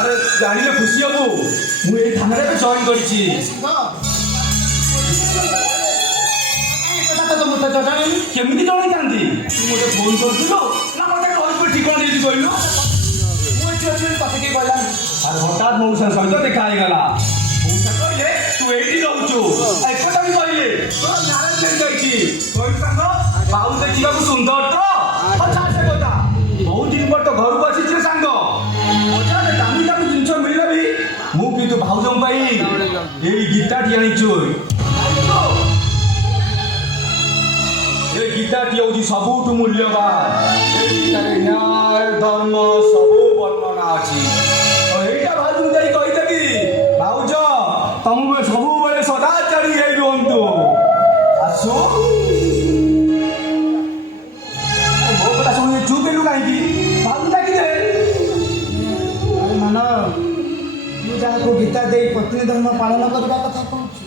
আরে জানিলে খুশি হবু মু এই থানারে জয়েন করেছি কেমিতি জনাইଥାନ୍ତି তু মতে ফোন করছিল না মতে কল ঠিকনা দিয়ে কইলু মু এটি আছে কথা কি কইলাম আর হঠাৎ মৌসা সহিত দেখা হইগলা মৌসা কইলে তু এইটি রহুଛୁ একটা আমি কইলে তোর নারাজ কেন কইছি কই সাঙ্গ বাউ দেখিବାକୁ সুন্দর তো আচ্ছা সে কথা বহু দিন পর তো ঘরକୁ ଆସିଛି রে ସାଙ୍ଗ ମଜାରେ ଦାମୀ ଦାମୀ ଜିନିଷ ମିଳିଲେ ବି ମୁଁ କିନ୍ତୁ ଭାଉଜଙ୍କ ପାଇଁ ଏଇ ଗୀତାଟି ଆଣିଛୁ ଏ ଗୀତାଟି ହେଉଛି ସବୁଠୁ ମୂଲ୍ୟବାନ ଏ ଗୀତାରେ ନ୍ୟାୟ ଧର୍ମ ସବୁ ବର୍ଣ୍ଣନା ଅଛି ଏଇଟା ଭାଉଜଙ୍କୁ ଯାଇ କହିଦେବି ଭାଉଜ ତମକୁ ସବୁବେଳେ ସଦାଚାରୀ ହେଇ ରୁହନ୍ତୁ ଆସୁ ମୋ କଥା ଶୁଣି ଚୁପ୍ ହେଲୁ କାହିଁକି ଭାଉଜ ଡାକିଦେ ଆରେ ମାନ ତୁ ଯାହାକୁ ଗୀତା ଦେଇ ପତ୍ନୀ ଧର୍ମ ପାଳନ କରିବା କଥା କହୁଛୁ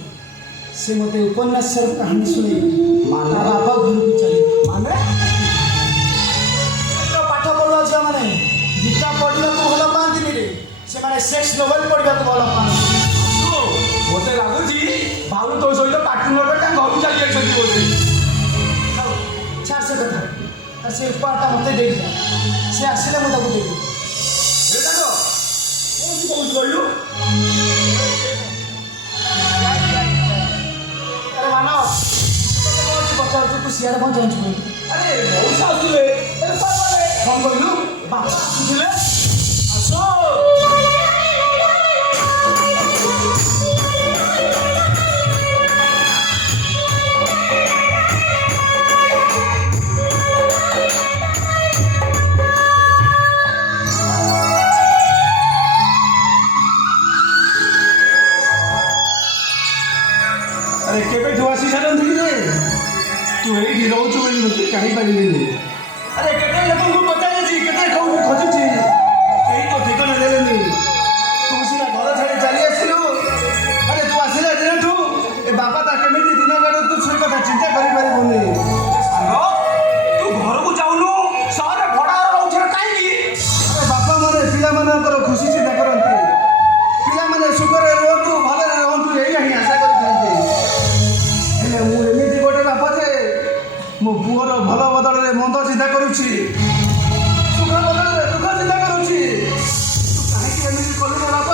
ସେ ମୋତେ ଉପନ୍ୟାସର କାହାଣୀ ଶୁଣେଇ ମାନେ ବାପା ଘରକୁ ଚାଲି ମାନେ ପାଠ ପଢୁଆ ଝିଅମାନେ ଗୀତା ପଢିବାକୁ ଭଲ ପାଆନ୍ତିନି ରେ ସେମାନେ ସେକ୍ସ ନୋଭେଲ ପଢିବାକୁ ଭଲ ପାଆନ୍ତି ମତେ ଲାଗୁଛି ଭାଉଜ ତୋ ସହିତ ପାଟି ନବେ ତାଙ୍କ ଘରକୁ ଚାଲି ଯାଇଛନ୍ତି ବୋଧେ ଆଉ ଛାଡ଼ ସେ କଥା ଆଉ ସେ ଉପହାରଟା ମୋତେ ଦେଇଥିଲା ସେ ଆସିଲେ ମୁଁ ତାକୁ ଦେବି ଏଇଟା ତ କହୁଛୁ କହିଲୁ ଆରେ ମାନ ପଚାରୁଛୁ ତୁ ସିଆଡ଼େ କ'ଣ ଜାଣିଛୁ କହିଲୁ ଆରେ ମଉସା ଆସୁଥିଲେ କ'ଣ କହିଲୁ ବାପା ଆସୁଥିଲେ ଆସ ଆରେ କେବେଠୁ ଆସି ସାରନ୍ତି କି ରେ ତୁ ଏଇଠି ରହୁଛୁ ବୋଲି ମୋତେ ଜାଣିପାରିଲିନି ଆରେ କେତେ ଲୋକଙ୍କୁ ପଚାରିଛି କେତେ କୋଉଠି ଖୋଜୁଛି କେହି ତ ଠିକଣା ଦେଲେନି ତୁ ସିନା ଘର ଛାଡ଼ି ଚାଲି ଆସିଲୁ ଆରେ ତୁ ଆସିଲା ଦିନଠୁ ଏ ବାପା ତା କେମିତି ଦିନ କାଟୁ ସେ କଥା ଚିନ୍ତା କରିପାରିବୁନି ସାଙ୍ଗ ତୁ ଘରକୁ ଯାଉନୁ ସହରରେ ଭଡ଼ା ରହୁଛୁ କାହିଁକି ଆରେ ବାପା ମାନେ ପିଲାମାନଙ୍କର ଖୁସି ଚିନ୍ତା କରନ୍ତି ପିଲାମାନେ ସୁଖରେ ରୁହନ୍ତୁ ଭଲରେ ରୁହନ୍ତୁ ଏଇଆ ହିଁ ଆଶା କରିଥାନ୍ତି ହେଲେ ମୁଁ ଏମିତି ଗୋଟେ ବାପା ଯେ ମୋ ପୁଅର ଭଲ ବଦଳରେ ମନ୍ଦ ଚିନ୍ତା କରୁଛି ସୁଖ ବଦଳରେ ଦୁଃଖ ଚିନ୍ତା କରୁଛି ତୁ କାହିଁକି ଏମିତି କଲୁ ରେ ବାପ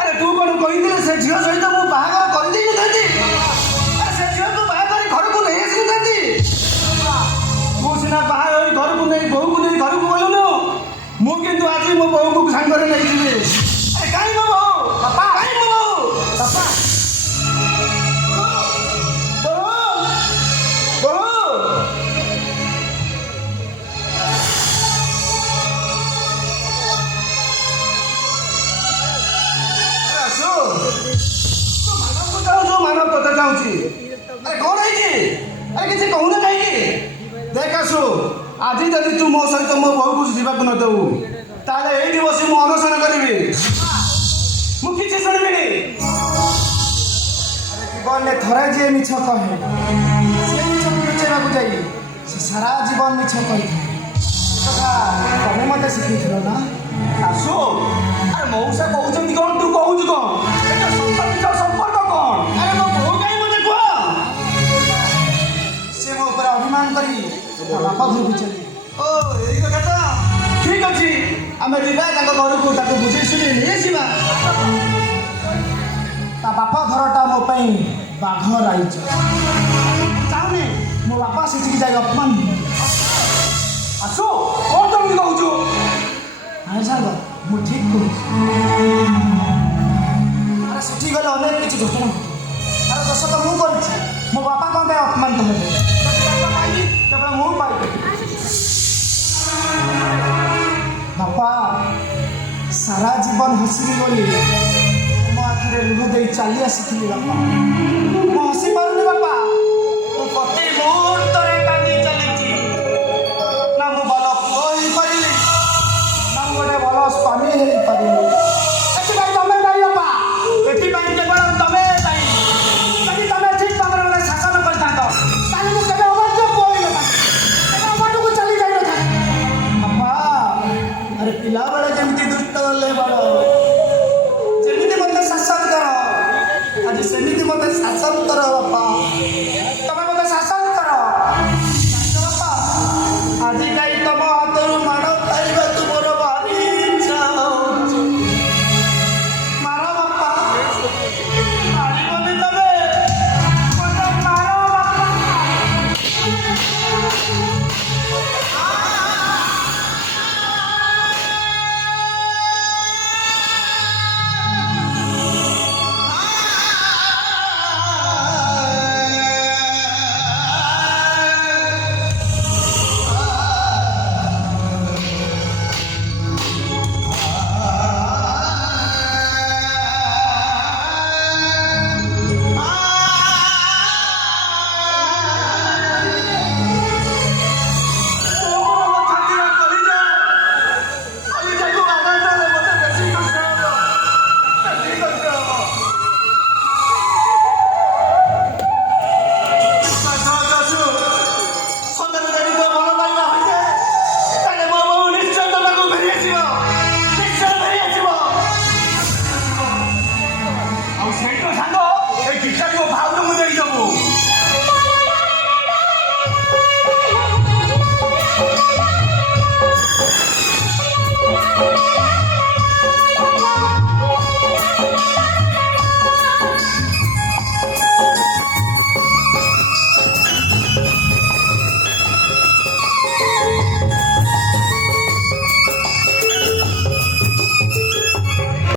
ଆରେ ତୁ କ'ଣ କହିଥିଲେ ସେ ଝିଅ ସହିତ ମୁଁ ବାହାଘର କରିଦେଇନଥାନ୍ତି ଆରେ ସେ ଝିଅକୁ ବାହା କରି ଘରକୁ ନେଇ ଆସିନଥାନ୍ତି ତୁ ସିନା ବାହା ହୋଇ ଘରକୁ ନେଇ ବୋହୂକୁ ନେଇ ଘରକୁ ଗଲୁନୁ ମୁଁ କିନ୍ତୁ ଆଜି ମୋ ବୋହୂକୁ ସାଙ୍ଗରେ ନେଇଯିବି ଆରେ କାହିଁ ମୋ ବୋହୂ ବାପା କାହିଁ ମୋ ବୋହୂ ବାପା ଚାହୁଁଛି ଆରେ କ'ଣ ହେଇଛି ଆରେ କିଛି କହୁନ କାହିଁକି ଦେଖ ଆସୁ ଆଜି ଯଦି ତୁ ମୋ ସହିତ ମୋ ବୋହୂକୁ ଯିବାକୁ ନ ଦେବୁ ତାହେଲେ ଏଇଠି ବସି ମୁଁ ଅନଶନ କରିବି ମୁଁ କିଛି ଶୁଣିବିନି ଆରେ ଜୀବନରେ ଥରେ ଯିଏ ମିଛ କହେ ସେ ମିଛକୁ ଲୁଚେଇବାକୁ ଯାଇ ସେ ସାରା ଜୀବନ ମିଛ କହିଥାଏ କଥା ତମେ ମୋତେ ଶିଖେଇଥିଲ ନା ଆସୁ ଆରେ ମଉସା କହୁଛନ୍ତି କ'ଣ ତୁ କହୁଛୁ କ'ଣ ଏଟା ସତ ମିଛ ସମ୍ପର୍କ କ'ଣ ଆରେ ମୋ ବୋହୂ କାହିଁ ମୋତେ କୁହ ସେ ମୋ ଉପରେ ଅଭିମାନ କରି ତା ବାପା ଘରକୁ ଚାଲି ଓ ଏଇ କଥା ତ ଠିକ୍ ଅଛି ଆମେ ଯିବା ତାଙ୍କ ଘରକୁ ତାକୁ ବୁଝେଇ ଶୁଣେଇ ନେଇ ଆସିବା ତା ବାପା ଘରଟା ମୋ ପାଇଁ ବାଘ ରାଇଜ ଚାହୁଁନି ମୋ ବାପା ସେଠିକି ଯାଇ ଅପମାନ ଆସୁ କ'ଣ ତମେ କହୁଛୁ ଆରେ ସାଙ୍ଗ ମୁଁ ଠିକ୍ କହୁଛି ଆରେ ସେଠି ଗଲେ ଅନେକ କିଛି ଘଟଣା ଆରେ ଦୋଷ ତ ମୁଁ କରିଛି ମୋ ବାପା କ'ଣ ପାଇଁ ଅପମାନିତ ହେବେ ପାଇଲି କେବଳ ମୁଁ ପାଇଲି ବାପା ସାରା ଜୀବନ ହସିବି ବୋଲି ମୋ ଆଖିରେ ଲୁହ ଦେଇ ଚାଲି ଆସିଥିଲି ବାପା ମୁଁ ହସି ପାରୁନି ବାପା ମୁଁ ପ୍ରତି ମୁହୂର୍ତ୍ତରେ କାନ୍ଦି ଚାଲିଛି ନା ମୁଁ ଭଲ ପୁଅ ହେଇପାରିଲି ନା ମୁଁ ଗୋଟେ ଭଲ ସ୍ୱାମୀ ହେଇପାରିଲି ଏଥିପାଇଁ ତମେ ଦାୟୀ ବାପା ଏଥିପାଇଁ କେବଳ ତମେ ଦାୟୀ ଯଦି ତମେ ଠିକ୍ ଭାବରେ ମୋତେ ଶାସନ କରିଥାନ୍ତ ତାହେଲେ ମୁଁ କେବେ ଅବାଧ୍ୟ ପୁଅ ହେଇନଥାନ୍ତି କେବେ ଅବାଟକୁ ଚାଲି ଯାଇନଥାନ୍ତି ବାପା ଆରେ ପିଲାବେଳେ ଯେମିତି ଦୁଷ୍ଟ ହେଲେ ବଡ଼ ସେମିତି ମୋତେ ଶାସନ କର ବାପା।